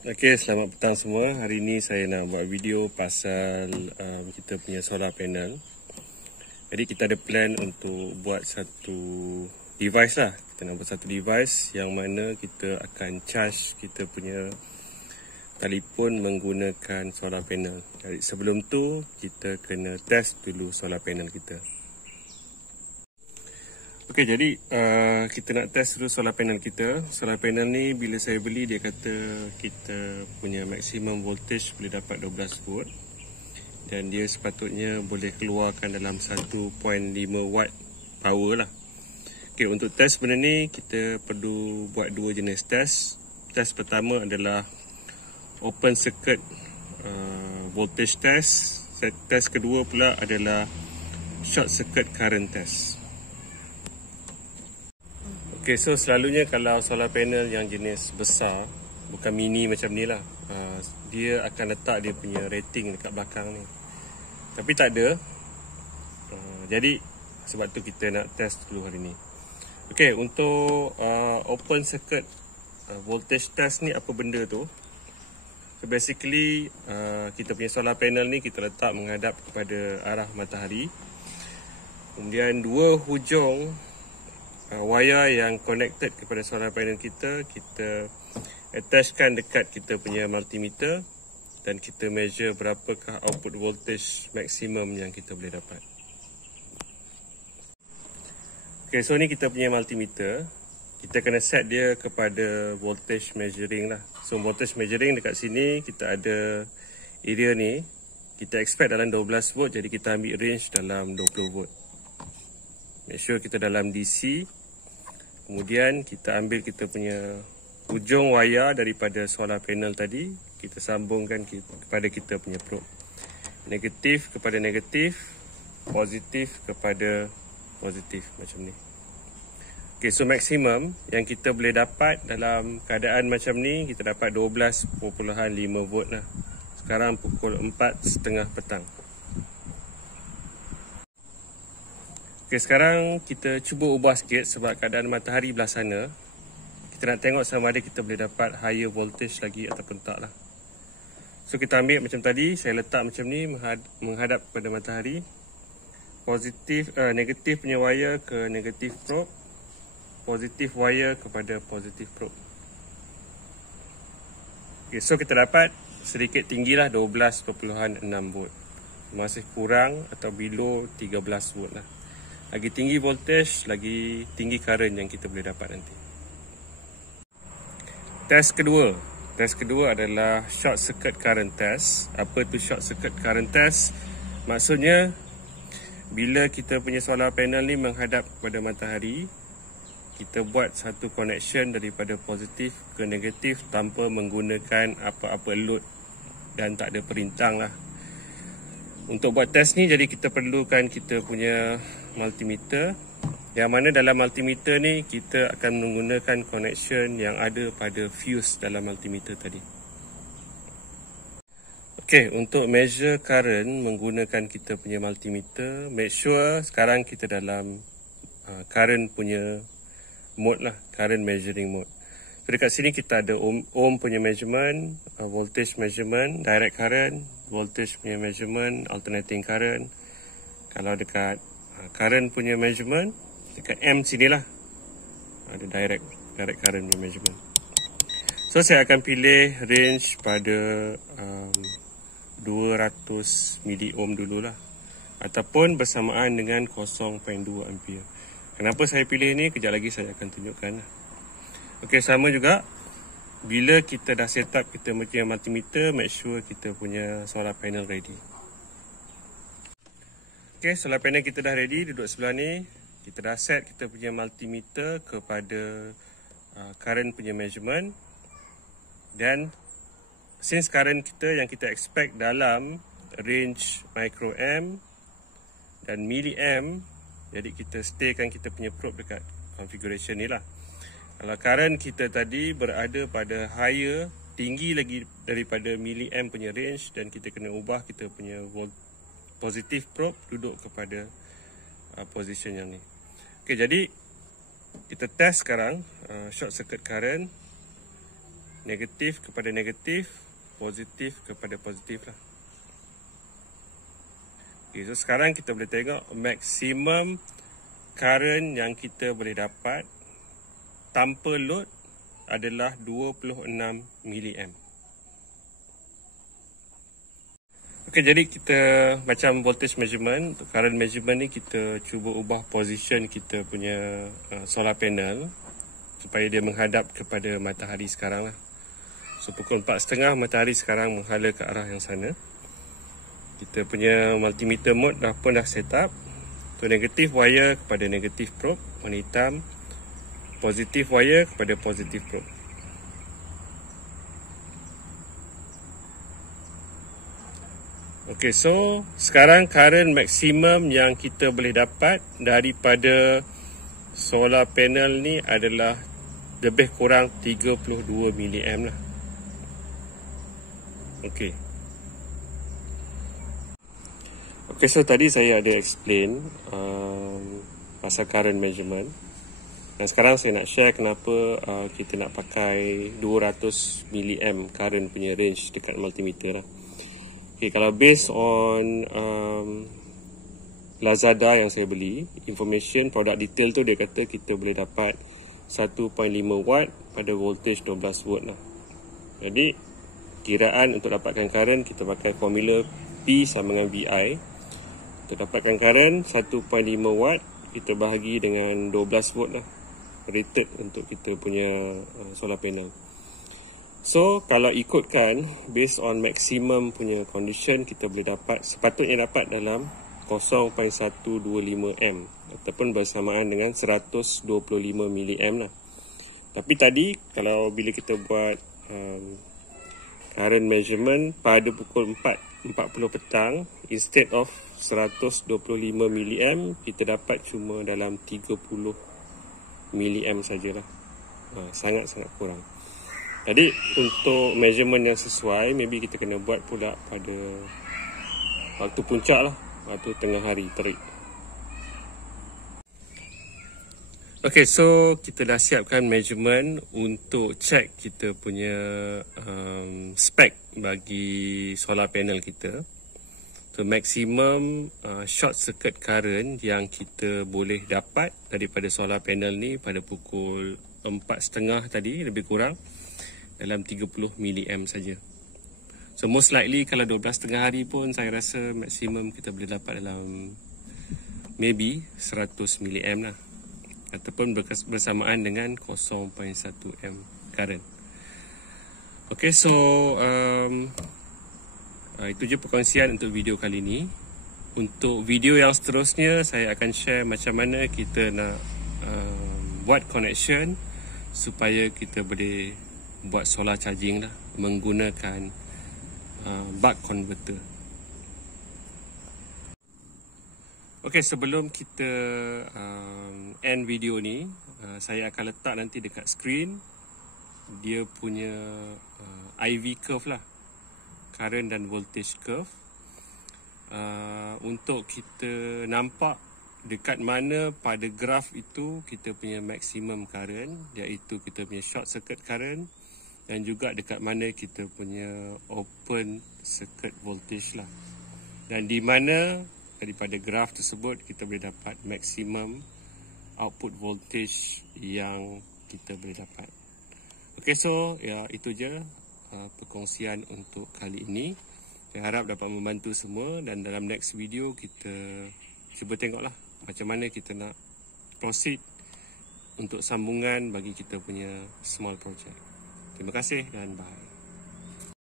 Okey, selamat petang semua. Hari ini saya nak buat video pasal kita punya solar panel. Jadi kita ada plan untuk buat satu device lah. Kita nak buat satu device yang mana kita akan charge kita punya telefon menggunakan solar panel. Jadi sebelum tu kita kena test dulu solar panel kita. Okey, jadi kita nak test dulu solar panel kita. Solar panel ni bila saya beli dia kata kita punya maximum voltage boleh dapat 12 volt. Dan dia sepatutnya boleh keluarkan dalam 1.5 watt power lah. Okey, untuk test benda ni kita perlu buat dua jenis test. Test pertama adalah open circuit voltage test. Test kedua pula adalah short circuit current test. Okay, so selalunya kalau solar panel yang jenis besar, bukan mini macam ni lah, dia akan letak dia punya rating dekat belakang ni. Tapi tak ada. Jadi sebab tu kita nak test dulu hari ni. Okay, untuk open circuit voltage test ni apa benda tu? So basically kita punya solar panel ni kita letak menghadap kepada arah matahari. Kemudian dua hujung wire yang connected kepada solar panel kita attachkan dekat kita punya multimeter dan kita measure berapakah output voltage maksimum yang kita boleh dapat. Okay, so ni kita punya multimeter. Kita kena set dia kepada voltage measuring lah. So voltage measuring dekat sini kita ada area ni. Kita expect dalam 12 volt, jadi kita ambil range dalam 20 volt. Make sure kita dalam DC. Kemudian kita ambil kita punya ujung wire daripada solar panel tadi, kita sambungkan kepada kita punya probe. Negatif kepada negatif, positif kepada positif macam ni. Okay, so maksimum yang kita boleh dapat dalam keadaan macam ni, kita dapat 12.5 volt lah. Sekarang pukul 4.30 petang. Okay, sekarang kita cuba ubah sikit sebab keadaan matahari belah sana. Kita nak tengok sama ada kita boleh dapat higher voltage lagi ataupun tak lah. So kita ambil macam tadi, saya letak macam ni menghadap kepada matahari. Negatif punya wire ke negatif probe. Positif wire kepada positif probe. Okay, so kita dapat sedikit tinggi lah 12.6 volt. Masih kurang atau below 13 volt lah. Lagi tinggi voltage, lagi tinggi current yang kita boleh dapat nanti. Test kedua adalah short circuit current test. Apa tu short circuit current test? Maksudnya bila kita punya solar panel ni menghadap kepada matahari, kita buat satu connection daripada positif ke negatif tanpa menggunakan apa-apa load dan tak ada perintang lah. Untuk buat test ni, jadi kita perlukan kita punya multimeter, yang mana dalam multimeter ni kita akan menggunakan connection yang ada pada fuse dalam multimeter tadi. Okay, untuk measure current menggunakan kita punya multimeter, make sure sekarang kita dalam current punya mode lah, current measuring mode. So dekat sini kita ada ohm punya measurement, voltage measurement, direct current, voltage punya measurement, alternating current. Kalau dekat current punya measurement, dekat M sini lah ada direct current punya measurement. So saya akan pilih range pada 200 milliohm dululah, ataupun bersamaan dengan 0.2 ampere. Kenapa saya pilih ni? Kejap lagi saya akan tunjukkan. Okey, sama juga bila kita dah set up kita punya multimeter, make sure kita punya solar panel ready. Okay, solar panel kita dah ready, duduk sebelah ni. Kita dah set kita punya multimeter kepada current punya measurement. Dan since current kita yang kita expect dalam range microamp dan milliamp, jadi kita staykan kita punya probe dekat configuration ni lah. Kalau current kita tadi berada pada higher, tinggi lagi daripada milliamp punya range, dan kita kena ubah kita punya positive probe duduk kepada position yang ni. Okay, jadi kita test sekarang short circuit current. negatif kepada negatif, positif kepada positif lah. Okay, so sekarang kita boleh tengok maksimum current yang kita boleh dapat tanpa load adalah 26 mA. Okey, jadi kita macam voltage measurement, untuk current measurement ni kita cuba ubah position kita punya solar panel supaya dia menghadap kepada matahari sekarang lah. So pukul 4.30 matahari sekarang menghala ke arah yang sana. Kita punya multimeter mode pun dah set up. So negatif wire kepada negatif probe warna hitam, positif wire kepada positif probe. Okey, so sekarang current maksimum yang kita boleh dapat daripada solar panel ni adalah lebih kurang 32 mA lah. Okey. Okey, so tadi saya ada explain pasal current measurement. Dan sekarang saya nak share kenapa kita nak pakai 200 mA current punya range dekat multimeter lah. Okay, kalau based on Lazada yang saya beli, information product detail tu dia kata kita boleh dapat 1.5 watt pada voltage 12 volt lah. Jadi kiraan untuk dapatkan current kita pakai formula P sama dengan VI. Untuk dapatkan current 1.5 watt kita bahagi dengan 12 volt lah, rated untuk kita punya solar panel. So kalau ikutkan based on maximum punya condition, kita boleh dapat, sepatutnya dapat dalam 0.125 M ataupun bersamaan dengan 125 mA lah. Tapi tadi kalau bila kita buat current measurement pada pukul 4.40 petang, instead of 125 mA kita dapat cuma dalam 30 mA sajalah. Sangat-sangat kurang. Jadi untuk measurement yang sesuai, maybe kita kena buat pula pada waktu puncak lah, waktu tengah hari terik. Okay, so kita dah siapkan measurement untuk check kita punya spec bagi solar panel kita. So maximum short circuit current yang kita boleh dapat daripada solar panel ni pada pukul 4.30 tadi lebih kurang dalam 30 mA saja. So most likely kalau 12.30 hari pun saya rasa maksimum kita boleh dapat dalam maybe 100 mA lah, ataupun bersamaan dengan 0.1 M current. Okay, so itu je perkongsian untuk video kali ni. Untuk video yang seterusnya saya akan share macam mana kita nak buat connection supaya kita boleh buat solar charging lah menggunakan buck converter. Okay, sebelum kita end video ni, saya akan letak nanti dekat screen dia punya IV curve lah, current dan voltage curve, untuk kita nampak dekat mana pada graf itu kita punya maximum current, iaitu kita punya short circuit current, dan juga dekat mana kita punya open circuit voltage lah. Dan di mana daripada graf tersebut kita boleh dapat maximum output voltage yang kita boleh dapat. Okay, so ya itu je perkongsian untuk kali ini. Saya harap dapat membantu semua, dan dalam next video kita cuba tengoklah macam mana kita nak proceed untuk sambungan bagi kita punya small project. Terima kasih dan bye.